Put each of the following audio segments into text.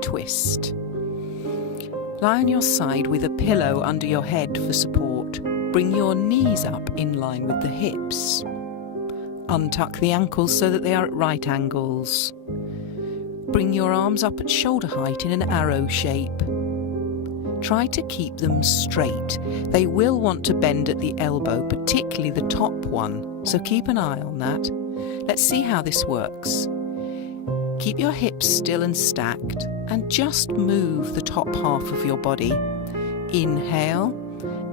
twist. Lie on your side with a pillow under your head for support. Bring your knees up in line with the hips. Untuck the ankles so that they are at right angles. Bring your arms up at shoulder height in an arrow shape. Try to keep them straight. They will want to bend at the elbow, particularly the top one, so keep an eye on that. Let's see how this works. Keep your hips still and stacked, and just move the top half of your body. Inhale,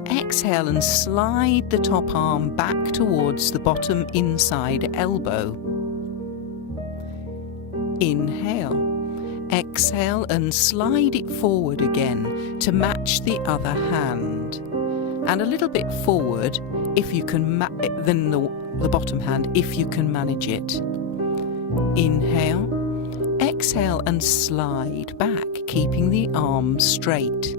exhale and slide the top arm back towards the bottom inside elbow. Inhale, exhale and slide it forward again to match the other hand. And a little bit forward if you can than the bottom hand if you can manage it. Inhale, exhale and slide back, keeping the arm straight.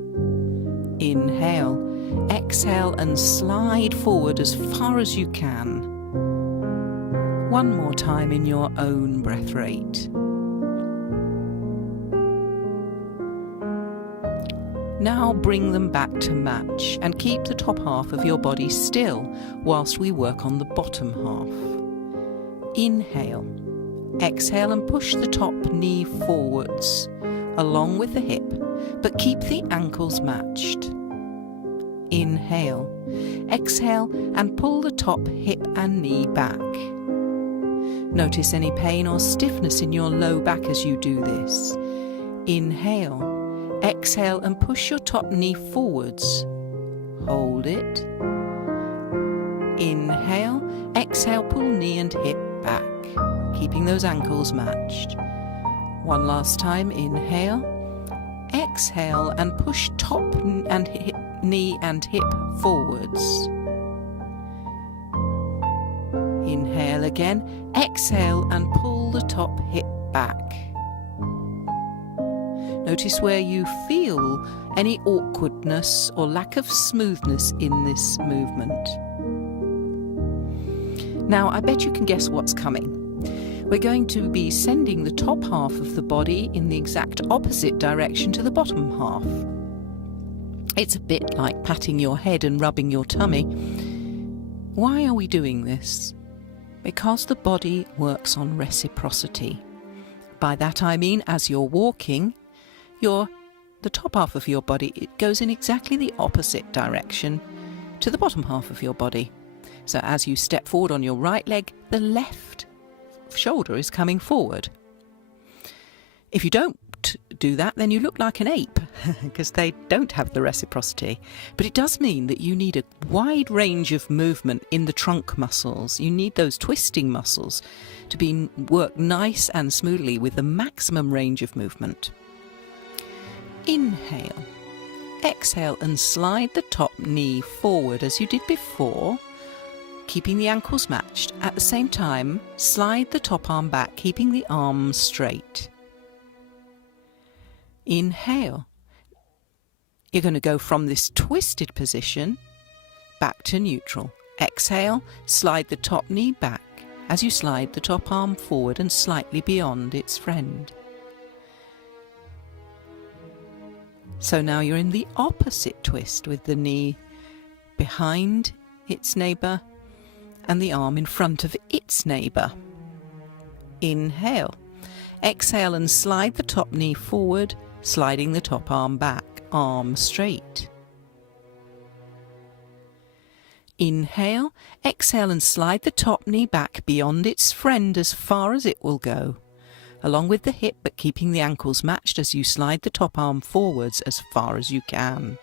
Inhale, exhale and slide forward as far as you can. One more time in your own breath rate. Now bring them back to match and keep the top half of your body still whilst we work on the bottom half. Inhale, exhale and push the top knee forwards along with the hip, but keep the ankles matched. Inhale, exhale and pull the top hip and knee back. Notice any pain or stiffness in your low back as you do this. Inhale, exhale and push your top knee forwards. Hold it. Inhale, exhale, pull knee and hip back, keeping those ankles matched. One last time. Inhale, exhale and push top and hip, knee and hip forwards. Inhale again, exhale and pull the top hip back. Notice where you feel any awkwardness or lack of smoothness in this movement. Now, I bet you can guess what's coming. We're going to be sending the top half of the body in the exact opposite direction to the bottom half. It's a bit like patting your head and rubbing your tummy. Why are we doing this? Because the body works on reciprocity. By that I mean, as you're walking, the top half of your body, it goes in exactly the opposite direction to the bottom half of your body. So as you step forward on your right leg, the left shoulder is coming forward. If you don't do that, then you look like an ape because they don't have the reciprocity. But it does mean that you need a wide range of movement in the trunk muscles. You need those twisting muscles to be worked nice and smoothly with the maximum range of movement. Inhale, exhale and slide the top knee forward as you did before, keeping the ankles matched. At the same time, slide the top arm back, keeping the arms straight. Inhale. You're going to go from this twisted position back to neutral. Exhale, slide the top knee back as you slide the top arm forward and slightly beyond its friend. So now you're in the opposite twist with the knee behind its neighbour and the arm in front of its neighbour. Inhale. Exhale and slide the top knee forward, sliding the top arm back, arm straight. Inhale, exhale and slide the top knee back beyond its friend as far as it will go, along with the hip, but keeping the ankles matched as you slide the top arm forwards as far as you can.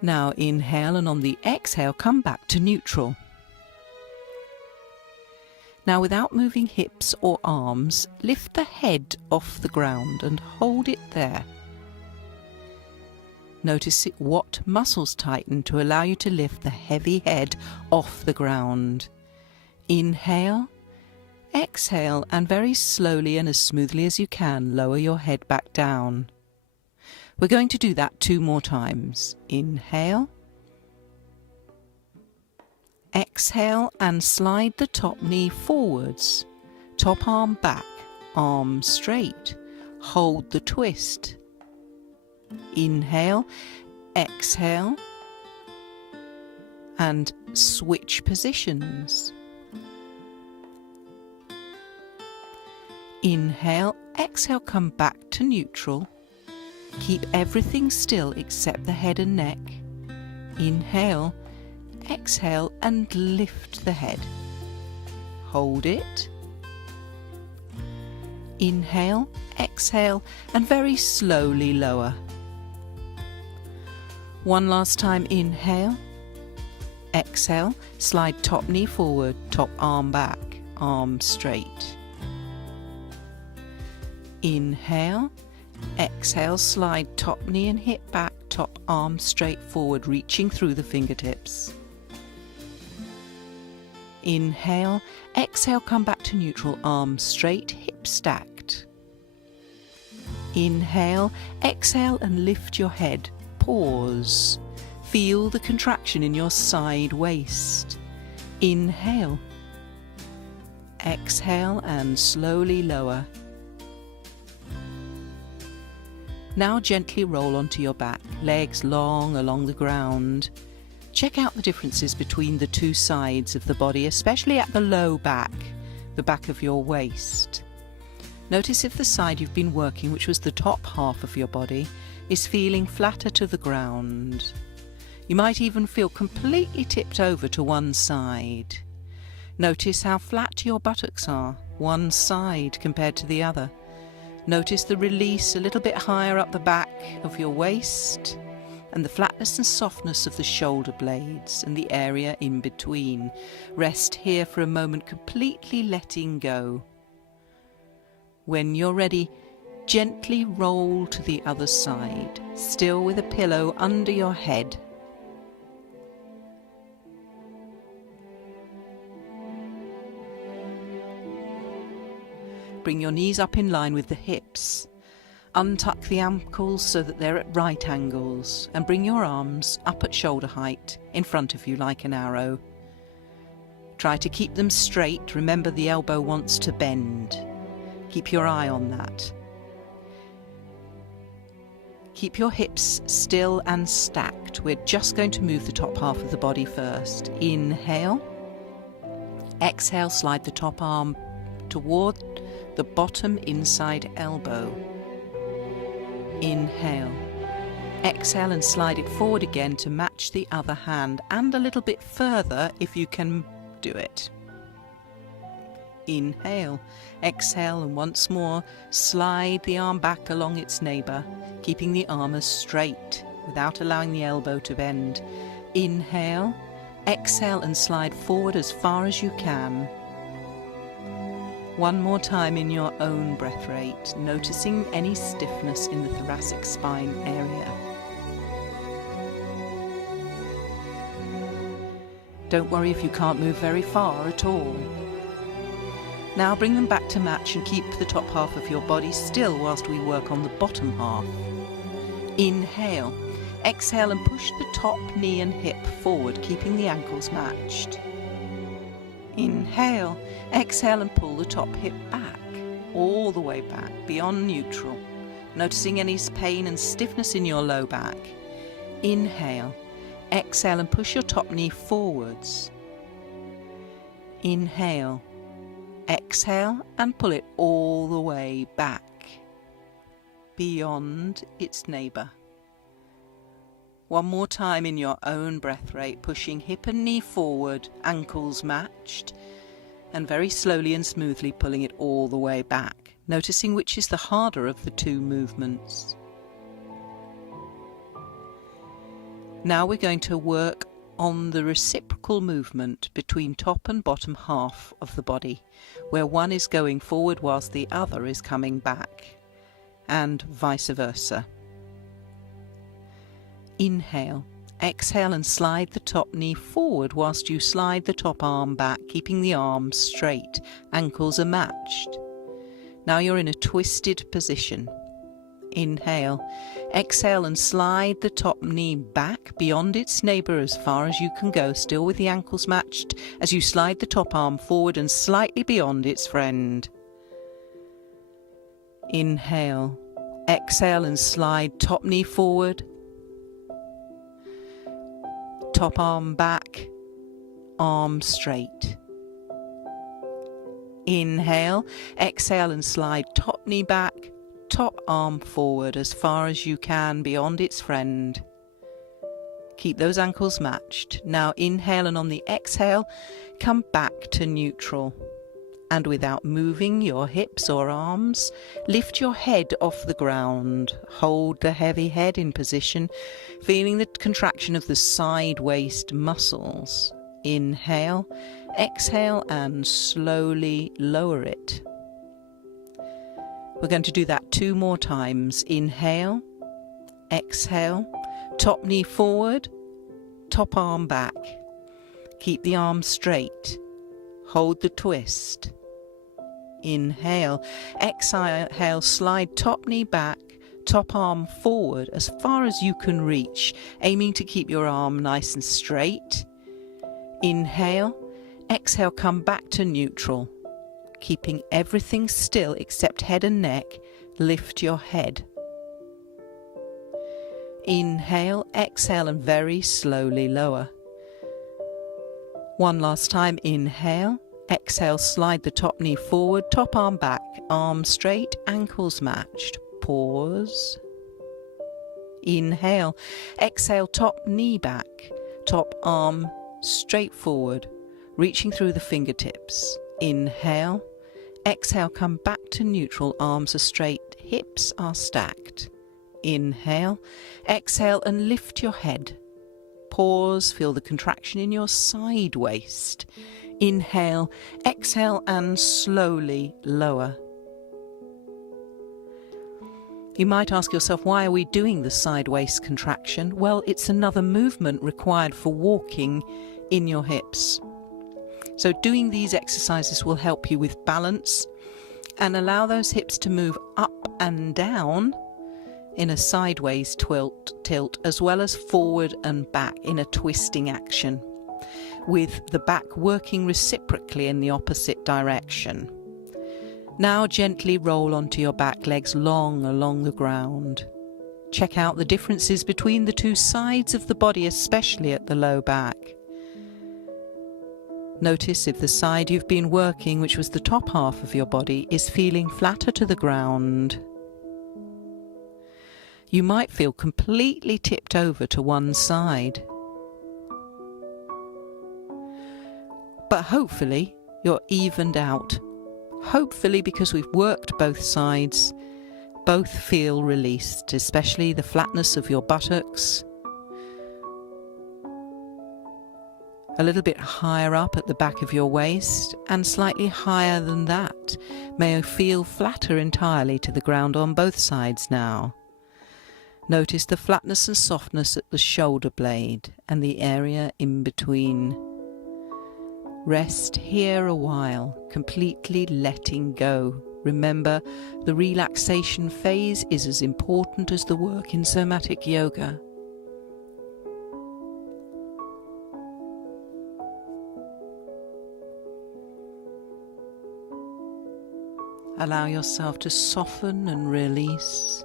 Now inhale and on the exhale come back to neutral. Now without moving hips or arms, lift the head off the ground and hold it there. Notice what muscles tighten to allow you to lift the heavy head off the ground. Inhale, exhale and very slowly and as smoothly as you can lower your head back down. We're going to do that 2 more times. Inhale, exhale and slide the top knee forwards, top arm back, arm straight. Hold the twist. Inhale, exhale, and switch positions. Inhale, exhale, come back to neutral. Keep everything still except the head and neck. Inhale, exhale, and lift the head. Hold it. Inhale, exhale, and very slowly lower. One last time, inhale, exhale, slide top knee forward, top arm back, arm straight. Inhale, exhale, slide top knee and hip back, top arm straight forward, reaching through the fingertips. Inhale, exhale, come back to neutral, arms straight, hips stacked. Inhale, exhale, and lift your head. Pause. Feel the contraction in your side waist. Inhale. Exhale and slowly lower. Now gently roll onto your back, legs long along the ground. Check out the differences between the two sides of the body, especially at the low back, the back of your waist. Notice if the side you've been working, which was the top half of your body, is feeling flatter to the ground. You might even feel completely tipped over to one side. Notice how flat your buttocks are, one side compared to the other. Notice the release a little bit higher up the back of your waist, and the flatness and softness of the shoulder blades and the area in between. Rest here for a moment, completely letting go. When you're ready, gently roll to the other side, still with a pillow under your head. Bring your knees up in line with the hips. Untuck the ankles so that they're at right angles, and bring your arms up at shoulder height in front of you like an arrow. Try to keep them straight. Remember, the elbow wants to bend. Keep your eye on that. Keep your hips still and stacked. We're just going to move the top half of the body first. Inhale. Exhale, slide the top arm toward the bottom inside elbow. Inhale. Exhale and slide it forward again to match the other hand, and a little bit further if you can do it. Inhale. Exhale, and once more slide the arm back along its neighbour, keeping the arm as straight without allowing the elbow to bend. Inhale. Exhale and slide forward as far as you can. One more time in your own breath rate, noticing any stiffness in the thoracic spine area. Don't worry if you can't move very far at all. Now bring them back to match and keep the top half of your body still whilst we work on the bottom half. Inhale. Exhale and push the top knee and hip forward, keeping the ankles matched. Inhale. Exhale and pull the top hip back, all the way back, beyond neutral, noticing any pain and stiffness in your low back. Inhale. Exhale and push your top knee forwards. Inhale. Exhale and pull it all the way back, beyond its neighbour. One more time in your own breath rate, pushing hip and knee forward, ankles matched, and very slowly and smoothly pulling it all the way back, noticing which is the harder of the two movements. Now we're going to work on the reciprocal movement between top and bottom half of the body, where one is going forward whilst the other is coming back, and vice versa. Inhale. Exhale and slide the top knee forward whilst you slide the top arm back, keeping the arms straight. Ankles are matched. Now you're in a twisted position. Inhale. Exhale and slide the top knee back beyond its neighbour as far as you can go, still with the ankles matched, as you slide the top arm forward and slightly beyond its friend. Inhale. Exhale and slide top knee forward. Top arm back. Arm straight. Inhale. Exhale and slide top knee back. Top arm forward as far as you can beyond its friend. Keep those ankles matched. Now inhale, and on the exhale, come back to neutral. And without moving your hips or arms, lift your head off the ground. Hold the heavy head in position, feeling the contraction of the side waist muscles. Inhale, exhale, and slowly lower it. We're going to do that 2 more times. Inhale, exhale, top knee forward, top arm back. Keep the arm straight. Hold the twist. Inhale, exhale, slide top knee back, top arm forward as far as you can reach, aiming to keep your arm nice and straight. Inhale, exhale, come back to neutral. Keeping everything still except head and neck, lift your head. Inhale, exhale, and very slowly lower. One last time. Inhale, exhale, slide the top knee forward, top arm back, arm straight, ankles matched. Pause. Inhale, exhale, top knee back, top arm straight forward, reaching through the fingertips. Inhale, exhale, come back to neutral, arms are straight, hips are stacked. Inhale, exhale, and lift your head. Pause, feel the contraction in your side waist. Inhale, exhale, and slowly lower. You might ask yourself, why are we doing the side waist contraction? Well, it's another movement required for walking in your hips. So doing these exercises will help you with balance and allow those hips to move up and down in a sideways tilt, as well as forward and back in a twisting action, with the back working reciprocally in the opposite direction. Now gently roll onto your back legs long along the ground. Check out the differences between the 2 sides of the body, especially at the low back. Notice if the side you've been working, which was the top half of your body, is feeling flatter to the ground. You might feel completely tipped over to one side. But hopefully you're evened out. Hopefully, because we've worked both sides, both feel released, especially the flatness of your buttocks. A little bit higher up at the back of your waist, and slightly higher than that may feel flatter entirely to the ground on both sides now. Notice the flatness and softness at the shoulder blade and the area in between. Rest here a while, completely letting go. Remember, the relaxation phase is as important as the work in somatic yoga. Allow yourself to soften and release.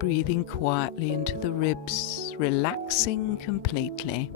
Breathing quietly into the ribs, relaxing completely.